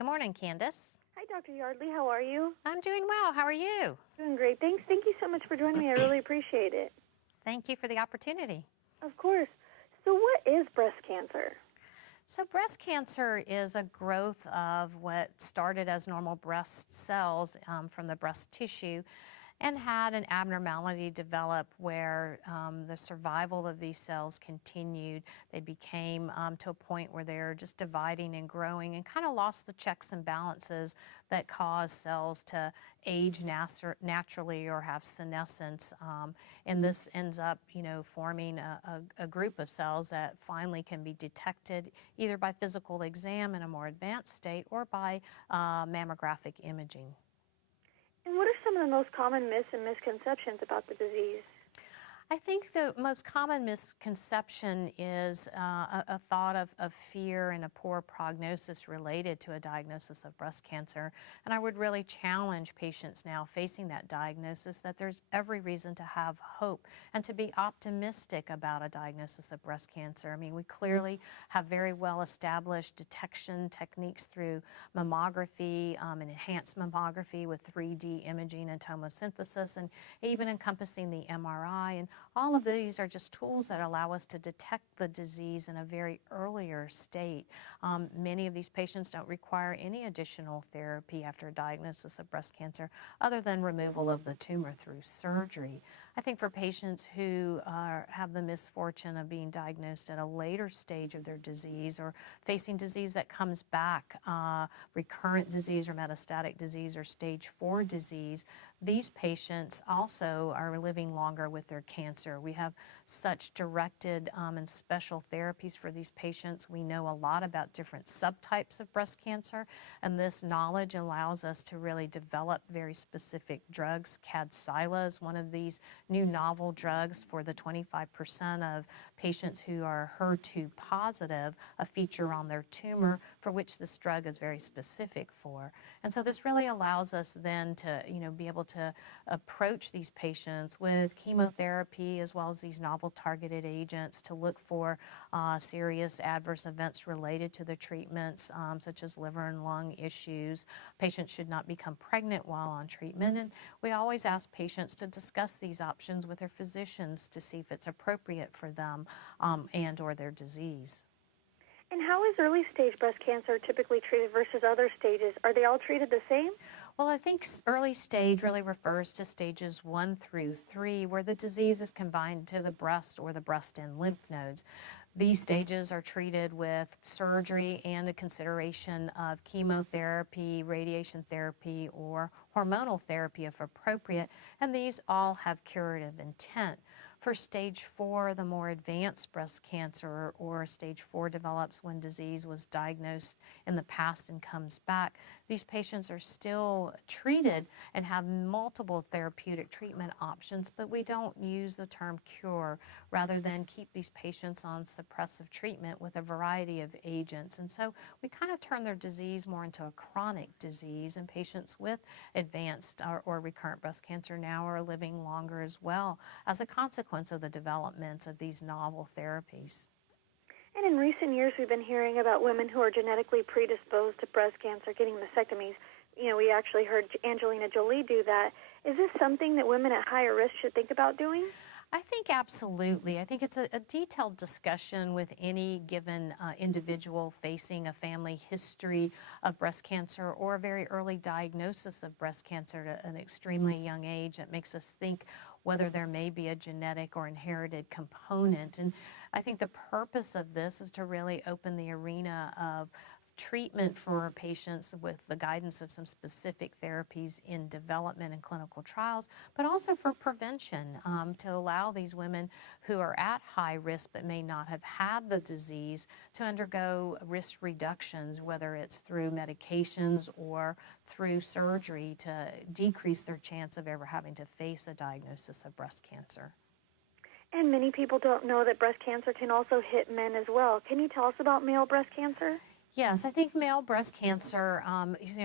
Good morning, Candace. Hi, Dr. Yardley. How are you? I'm doing well. How are you? Doing great. Thanks. Thank you so much for joining me. I really appreciate it. Thank you for the opportunity. Of course. So what is breast cancer? So breast cancer is a growth of what started as normal breast cells from the breast tissue and had an abnormality develop where the survival of these cells continued. They became to a point where they're just dividing and growing and kind of lost the checks and balances that cause cells to age naturally or have senescence. And this ends up, forming a group of cells that finally can be detected either by physical exam in a more advanced state or by mammographic imaging. And what are some of the most common myths and misconceptions about the disease? I think the most common misconception is a thought of fear and a poor prognosis related to a diagnosis of breast cancer. And I would really challenge patients now facing that diagnosis that there's every reason to have hope and to be optimistic about a diagnosis of breast cancer. I mean, we clearly have very well established detection techniques through mammography and enhanced mammography with 3D imaging and tomosynthesis, and even encompassing the MRI. And all of these are just tools that allow us to detect the disease in a very earlier state. Many of these patients don't require any additional therapy after a diagnosis of breast cancer other than removal of the tumor through surgery. I think for patients who have the misfortune of being diagnosed at a later stage of their disease or facing disease that comes back, recurrent disease or metastatic disease or stage 4 disease, these patients also are living longer with their cancer. We have such directed and special therapies for these patients. We know a lot about different subtypes of breast cancer, and this knowledge allows us to really develop very specific drugs. Kadcyla is one of these new novel drugs for the 25% of patients who are HER2 positive, a feature on their tumor for which this drug is very specific for. And so this really allows us then to, be able to approach these patients with chemotherapy as well as these novel targeted agents to look for serious adverse events related to the treatments, such as liver and lung issues. Patients should not become pregnant while on treatment, and we always ask patients to discuss these options with their physicians to see if it's appropriate for them and or their disease. And how is early stage breast cancer typically treated versus other stages? Are they all treated the same? Well, I think early stage really refers to stages 1 through 3, where the disease is confined to the breast or the breast and lymph nodes. These stages are treated with surgery and a consideration of chemotherapy, radiation therapy, or hormonal therapy if appropriate, and these all have curative intent. For stage 4, the more advanced breast cancer, or stage 4 develops when disease was diagnosed in the past and comes back, these patients are still treated and have multiple therapeutic treatment options, but we don't use the term cure, rather than keep these patients on suppressive treatment with a variety of agents. And so we kind of turn their disease more into a chronic disease, and patients with advanced or recurrent breast cancer now are living longer as well as a consequence of the development of these novel therapies. And in recent years, we've been hearing about women who are genetically predisposed to breast cancer getting mastectomies. We actually heard Angelina Jolie do that. Is this something that women at higher risk should think about doing? I think absolutely. I think it's a detailed discussion with any given individual facing a family history of breast cancer or a very early diagnosis of breast cancer at an extremely young age that makes us think whether there may be a genetic or inherited component. And I think the purpose of this is to really open the arena of treatment for patients with the guidance of some specific therapies in development and clinical trials, but also for prevention, to allow these women who are at high risk but may not have had the disease to undergo risk reductions, whether it's through medications or through surgery, to decrease their chance of ever having to face a diagnosis of breast cancer. And many people don't know that breast cancer can also hit men as well. Can you tell us about male breast cancer? Yes, I think male breast cancer,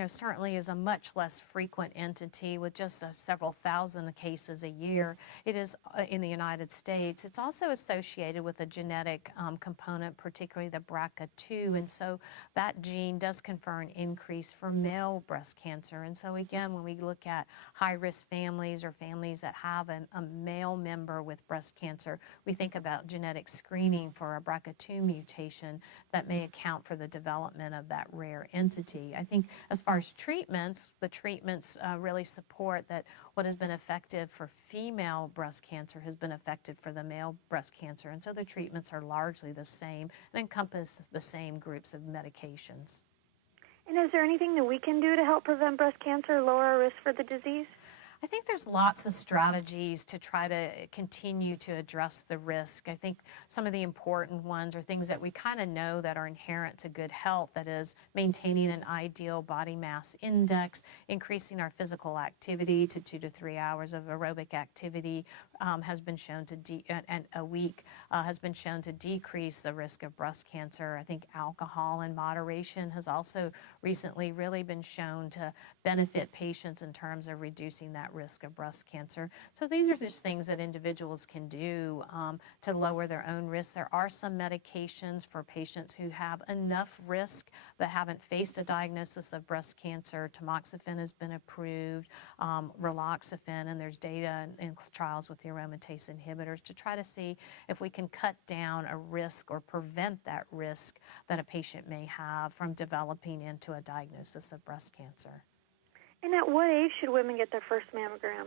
certainly is a much less frequent entity with just several thousand cases a year. It is in the United States. It's also associated with a genetic component, particularly the BRCA2, and so that gene does confer an increase for male breast cancer. And so again, when we look at high-risk families or families that have a male member with breast cancer, we think about genetic screening for a BRCA2 mutation that may account for the development of that rare entity. I think as far as treatments, the treatments really support that what has been effective for female breast cancer has been effective for the male breast cancer. And so the treatments are largely the same and encompass the same groups of medications. And is there anything that we can do to help prevent breast cancer, lower our risk for the disease? I think there's lots of strategies to try to continue to address the risk. I think some of the important ones are things that we kind of know that are inherent to good health, that is maintaining an ideal body mass index, increasing our physical activity to 2 to 3 hours of aerobic activity has been shown to and a week has been shown to decrease the risk of breast cancer. I think alcohol in moderation has also recently really been shown to benefit patients in terms of reducing that risk of breast cancer. So these are just things that individuals can do to lower their own risk. There are some medications for patients who have enough risk but haven't faced a diagnosis of breast cancer. Tamoxifen has been approved, raloxifene, and there's data in trials with the aromatase inhibitors to try to see if we can cut down a risk or prevent that risk that a patient may have from developing into a diagnosis of breast cancer. And at what age should women get their first mammogram?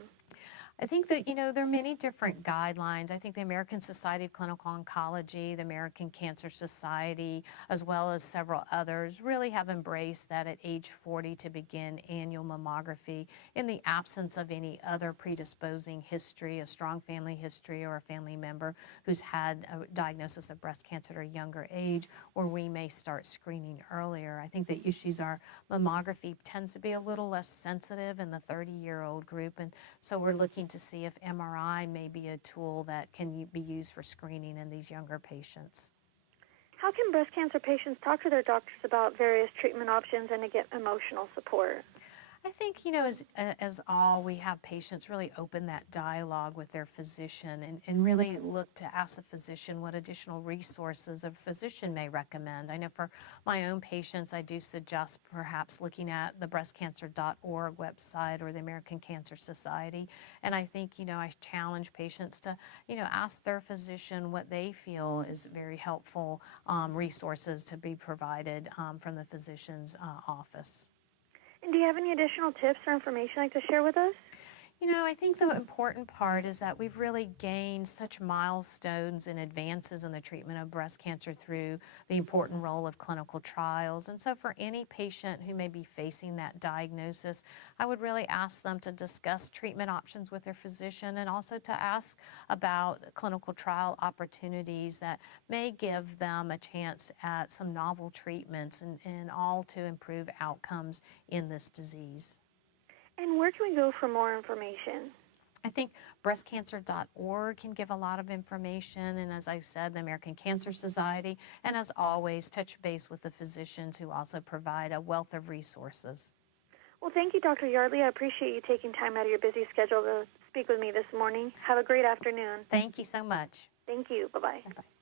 I think that, there are many different guidelines. I think the American Society of Clinical Oncology, the American Cancer Society, as well as several others, really have embraced that at age 40 to begin annual mammography in the absence of any other predisposing history, a strong family history, or a family member who's had a diagnosis of breast cancer at a younger age, or we may start screening earlier. I think the issues are mammography tends to be a little less sensitive in the 30-year-old group, and so we're looking to see if MRI may be a tool that can be used for screening in these younger patients. How can breast cancer patients talk to their doctors about various treatment options and to get emotional support? I think, as all, we have patients really open that dialogue with their physician and really look to ask the physician what additional resources a physician may recommend. I know for my own patients, I do suggest perhaps looking at the breastcancer.org website or the American Cancer Society. And I think, I challenge patients to, ask their physician what they feel is very helpful resources to be provided from the physician's office. And do you have any additional tips or information you'd like to share with us? I think the important part is that we've really gained such milestones and advances in the treatment of breast cancer through the important role of clinical trials. And so for any patient who may be facing that diagnosis, I would really ask them to discuss treatment options with their physician and also to ask about clinical trial opportunities that may give them a chance at some novel treatments and all to improve outcomes in this disease. And where can we go for more information? I think breastcancer.org can give a lot of information, and as I said, the American Cancer Society, and as always, touch base with the physicians who also provide a wealth of resources. Well, thank you, Dr. Yardley. I appreciate you taking time out of your busy schedule to speak with me this morning. Have a great afternoon. Thank you so much. Thank you. Bye-bye. Bye-bye.